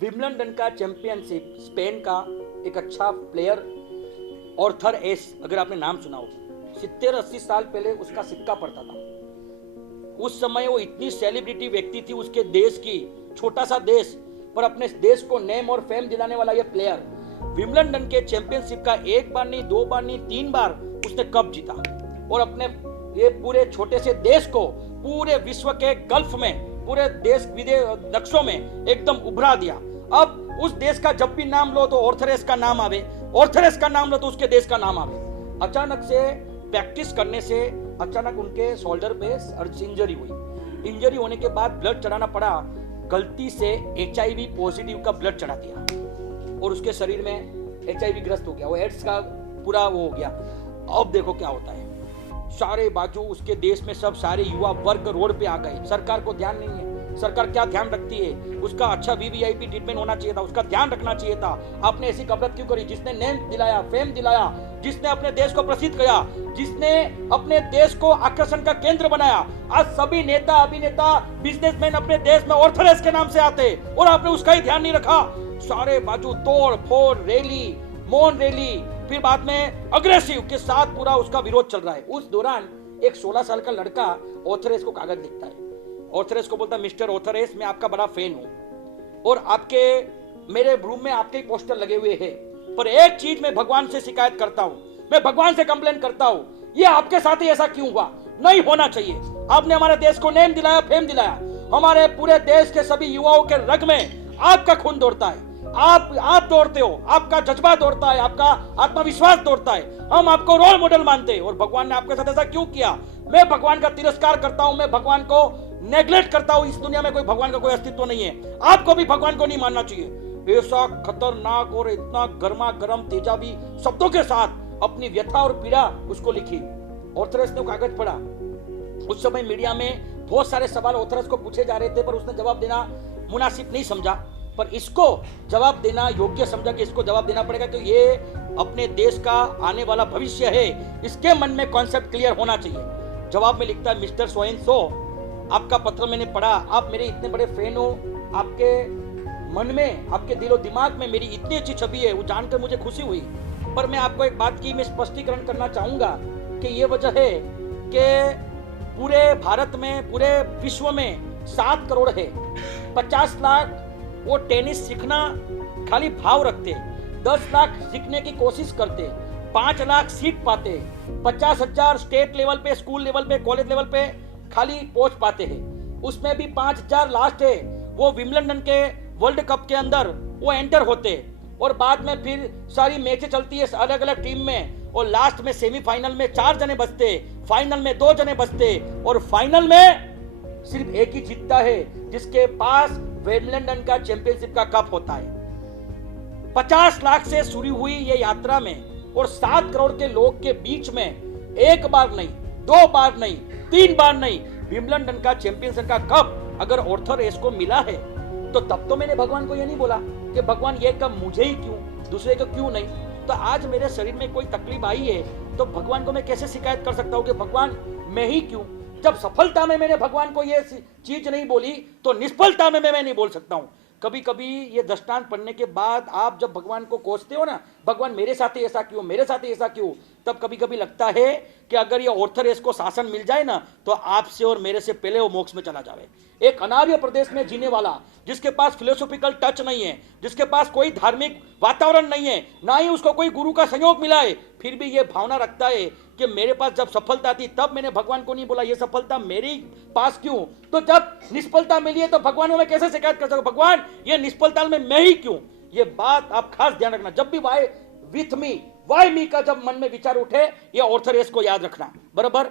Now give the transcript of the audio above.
Wimbledon का championship Spain का एक अच्छा प्लेयर ऑर्थर एस, अगर आपने नाम सुना हो, 70-80 साल पहले उसका सिक्का पड़ता था। उस समय वो इतनी सेलिब्रिटी व्यक्ति थी उसके देश की, छोटा सा देश पर अपने देश को नेम और फेम दिलाने वाला ये प्लेयर विम्बलडन के चैंपियनशिप का एक बार नहीं, दो बार नहीं, 3 बार उसने कप जीता और अपने ये पूरे छोटे से देश को पूरे विश्व के गल्फ में, पूरे देश विदेश नक्शों में एकदम उभरा दिया। अब उस देश का जब भी नाम लो तो ऑर्थरेस का नाम आवे, ऑर्थरेस का नाम लो तो उसके देश का नाम आवे। अचानक से प्रैक्टिस करने से अचानक उनके शोल्डर पे इंजरी हुई। इंजरी होने के बाद ब्लड चढ़ाना पड़ा, गलती से HIV पॉजिटिव का ब्लड चढ़ा दिया और उसके शरीर में HIV ग्रस्त हो गया, वो एड्स का पूरा वो हो गया। अब देखो क्या होता है, सारे बाजू उसके देश में सब सारे युवा वर्ग रोड पे आ गए। सरकार को ध्यान नहीं है, सरकार क्या ध्यान रखती है, उसका अच्छा VVIP ट्रीटमेंट होना चाहिए था, उसका ध्यान रखना चाहिए था। आपने ऐसी गलत क्यों करी? जिसने नेम दिलाया, फेम दिलाया, जिसने अपने देश को प्रसिद्ध किया, जिसने अपने देश को आकर्षण का केंद्र बनाया, आज सभी नेता, अभिनेता, बिजनेसमैन अपने देश में ऑर्थरेस के नाम से आते और आपने उसका ही ध्यान नहीं रखा। सारे बाजू तोड़ फोड़, रैली, मौन रैली, फिर बाद में अग्रेसिव के साथ पूरा उसका विरोध चल रहा है। उस दौरान एक 16 साल का लड़का ऑर्थरेस को कागज लिखता है। ऑर्थरेस को बोलता है, मिस्टर ऑर्थरेस, मैं आपका बड़ा फैन हूं और आपके मेरे रूम में आपके पोस्टर लगे हुए हैं, पर एक चीज मैं भगवान से शिकायत करता हूं, मैं भगवान से कंप्लेन करता हूं, ये आपके साथ ही ऐसा क्यों हुआ? नहीं होना चाहिए। आपने हमारे देश को नेम दिलाया, फेम दिलाया, हमारे पूरे देश के सभी युवाओं के रग में आपका खून दौड़ता है, आप दौड़ते हो, आपका जज्बा दौड़ता है, आपका आत्मविश्वास दौड़ता है, हम आपको रोल मॉडल मानते हैं और भगवान ने आपके साथ ऐसा क्यों किया? मैं भगवान का तिरस्कार करता हूं, मैं भगवान को नेग्लेक्ट करता हूं। इस दुनिया में कोई भगवान का कोई अस्तित्व नहीं है, आपको भी भगवान को नहीं मानना चाहिए। ऐसा खतरनाक और इतना गर्मा गर्म तेजाबी शब्दों के साथ अपनी व्यथा और पीड़ा उसको लिखी। ऑर्थरेस ने कागज पढ़ा। उस समय मीडिया में बहुत सारे सवाल ऑर्थरेस को पूछे जा रहे थे, पर उसने जवाब देना मुनासिब नहीं समझा, पर इसको जवाब देना योग्य समझा कि इसको जवाब देना पड़ेगा, तो ये अपने देश का आने वाला भविष्य है, इसके मन में कॉन्सेप्ट क्लियर होना चाहिए। जवाब में लिखता है, मिस्टर सो एंड सो, आपका पत्र मैंने पढ़ा, आप मेरे इतने बड़े फैन हो, आपके मन में, आपके दिलो दिमाग में मेरी इतनी अच्छी छवि है, वो जानकर मुझे खुशी हुई। पर मैं आपको एक बात की मैं स्पष्टीकरण करना चाहूंगा कि ये वजह है कि पूरे भारत में, पूरे विश्व में 7 करोड़ है, 50 लाख वो टेनिस सीखना खाली भाव रखते, 10 लाख सीखने की कोशिश करते, 5 लाख सीख पाते, 50,000 स्टेट लेवल पे, स्कूल लेवल पे, कॉलेज लेवल पे खाली पहुंच पाते हैं। उसमें भी 5,000 लास्ट है, वो विम्बलडन के वर्ल्ड कप के अंदर वो एंटर होते और बाद में फिर सारी मैचें चलती है अलग अलग टीम में और लास्ट में सेमीफाइनल में 4 जने बचते, फाइनल में 2 जने बचते और फाइनल में सिर्फ एक ही जीतता है जिसके पास विम्बलडन का चैंपियनशिप का कप होता है। 50 लाख से शुरू हुई ये यात्रा में और 7 करोड़ के लोग के बीच में एक बार नहीं, 2 बार नहीं, 3 बार नहीं, विम्बलडन का चैंपियनशिप का कप अगर ऑर्थरेस को मिला है तो तब तो मैंने भगवान को ये नहीं बोला कि भगवान ये कप मुझे ही क्यों, दूसरे को क्यों नहीं। तो आज मेरे शरीर में कोई तकलीफ आई है तो भगवान को मैं कैसे शिकायत कर सकता हूं कि भगवान मैं ही क्यों? जब सफलता में मैंने भगवान को ये चीज नहीं बोली तो निष्फलता में मैं नहीं बोल सकता हूं। कभी कभी ये दृष्टांत पढ़ने के बाद आप जब भगवान को कोसते हो ना, भगवान मेरे साथ ही ऐसा क्यों, मेरे साथ ही ऐसा क्यों, तब कभी कभी लगता है कि अगर ये ऑर्थरेस को शासन मिल जाए ना तो आपसे और मेरे से पहले वो मोक्ष में चला जाए। एक अनार्य प्रदेश में जीने वाला, जिसके पास फिलोसॉफिकल टच नहीं है, जिसके पास कोई धार्मिक वातावरण नहीं है, ना ही उसको कोई गुरु का सहयोग मिला है, फिर भी ये भावना रखता है कि मेरे पास जब सफलता थी तब मैंने भगवान को नहीं बोला, ये सफलता मेरे पास क्यों? तो जब निष्फलता मिली है तो भगवान को मैं कैसे शिकायत कर सकता? भगवान ये निष्फलता में मैं ही क्यों? ये बात आप खास ध्यान रखना। जब भी why with me, why me का जब मन में विचार उठे, ये ऑर्थरेस को याद रखना, बराबर।